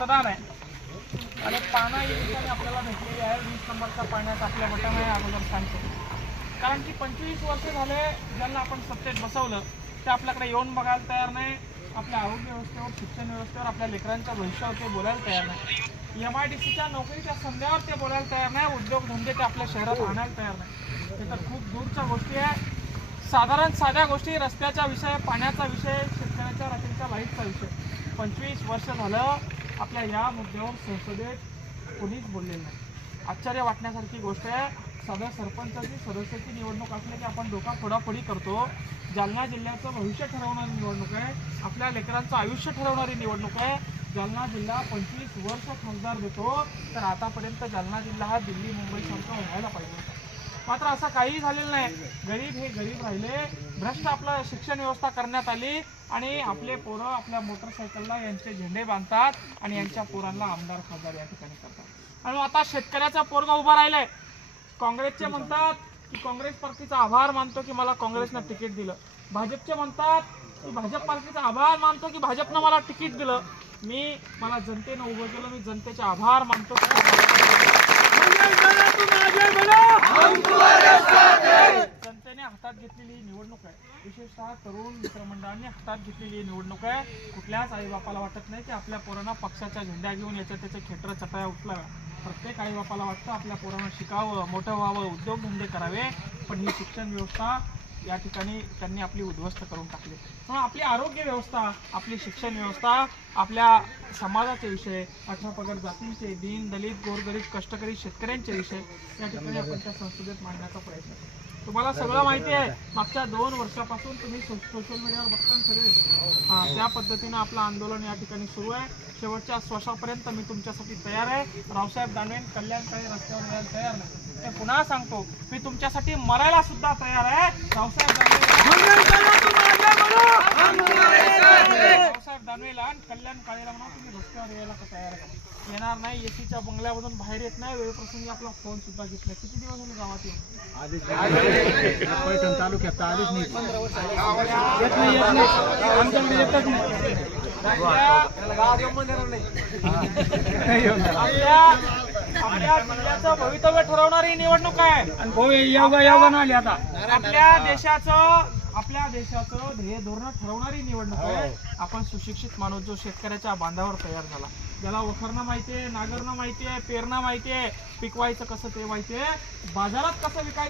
मतदान आहे. आणि पानं ठिकाणी आपल्याला भेटलेली आहे. वीस नंबरचा पाण्यात आपल्या बटन आहे अगोदर सांगतो. कारण की पंचवीस वर्ष झाले ज्यांना आपण सत्तेत बसवलं ते आपल्याकडे येऊन बघायला तयार नाही. आपल्या आरोग्य व्यवस्थेवर शिक्षण व्यवस्थेवर आपल्या लेकरांच्या भविष्यावर ते बोलायला तयार नाही. एम आय डी सीच्या नोकरीच्या संध्यावर ते बोलायला तयार नाही. उद्योगधंदे ते आपल्या शहरात आणायला तयार नाही. हे तर खूप दूरच्या गोष्टी आहे. साधारण साध्या गोष्टी रस्त्याचा विषय पाण्याचा विषय शेतकऱ्याच्या रात्रीच्या लाईटचा विषय. पंचवीस वर्ष झालं आपल्या या मुद्द्यावर संसदेत कोणीच बोललेलं नाही. आश्चर्य वाटण्यासारखी गोष्ट आहे. साध्या सरपंचाची सदस्याची निवडणूक असली की आपण डोका फोडाफोडी करतो. जालना जिल्ह्याचं भविष्य ठरवणारी निवडणूक आहे. आपल्या लेकरांचं आयुष्य ठरवणारी निवडणूक आहे. जालना जिल्हा पंचवीस वर्ष खासदार देतो. तर आतापर्यंत जालना जिल्हा हा दिल्ली मुंबईसारखा व्हायला पाहिजे होता. मात्र असं काही झालेलं नाही. गरीब हे गरीब राहिले. भ्रष्ट आपलं शिक्षण व्यवस्था करण्यात आली आणि आपले पोरं आपल्या मोटरसायकलला यांचे झेंडे बांधतात आणि यांच्या पोरांना आमदार खासदार या ठिकाणी करतात. आणि आता शेतकऱ्याचा पोरगा उभा राहिलाय. काँग्रेसचे म्हणतात की काँग्रेस पार्टीचा आभार मानतो की मला काँग्रेसनं तिकीट दिलं. भाजपचे म्हणतात की भाजप पार्टीचा आभार मानतो की भाजपनं मला तिकीट दिलं. मी मला जनतेनं उभं केलं. मी जनतेचे आभार मानतो. हातात घेतलेली ही निवडणूक आहे. विशेषतः तरुण मित्रमंडळांनी हातात घेतलेली ही निवडणूक आहे. कुठल्याच आई बापाला वाटत नाही की आपल्या पोरांना पक्षाच्या झेंड्या घेऊन याच्या त्याच्या खेटर चटाया उठला प्रत्येक आई बापाला वाटतं आपल्या पोरांना शिकावं मोठं व्हावं उद्योगधंदे करावे. पण ही शिक्षण व्यवस्था या ठिकाणी त्यांनी आपली उद्ध्वस्त करून टाकली. म्हणून आपली आरोग्य व्यवस्था आपली शिक्षण व्यवस्था आपल्या समाजाचे विषय अठरा पगड जातींचे दीन दलित गोरगरीब कष्टकरी शेतकऱ्यांचे विषय या ठिकाणी आपण त्या संसदेत मांडण्याचा प्रयत्न करतो. तुम्हाला सगळं माहिती आहे. मागच्या दोन वर्षापासून तुम्ही सो- सोशल मीडियावर बघता सगळे? हा, त्या पद्धतीनं आपलं आंदोलन या ठिकाणी सुरू आहे. शेवटच्या श्वासापर्यंत मी तुमच्यासाठी तयार आहे. रावसाहेब दानवेन कल्याणकारी रस्त्यावर तयार नाही. ते पुन्हा सांगतो मी तुमच्यासाठी मरायला सुद्धा तयार आहे. रावसाहेब रावसाहेब दानवेला आणि कल्याण काळेला म्हणा तुम्ही रस्त्यावर यायला तयार आहे. येणार नाही एसीच्या बंगल्यामधून बाहेर येत नाही वेळप्रसंगी आपला फोन सुद्धा घेत नाही. किती दिवस झाले गावात येऊन तालुक्यात आलीच नाही. आपल्या जिल्ह्याचं भवितव्य ठरवणारी निवडणूक आहे? आणि भाऊ योगा योगा आले आता. आपल्या देशाचं आपल्या देशाचं ध्येय धोरण ठरवणारी निवडणूक आहे. आपण सुशिक्षित माणूस जो शेतकऱ्याच्या बांधावर तयार झाला. ज्याला वखरणं माहितीये नागरणं माहितीये पेरणं माहितीये पिकवायचं कसं ते माहितीये बाजारात कसं विकायचं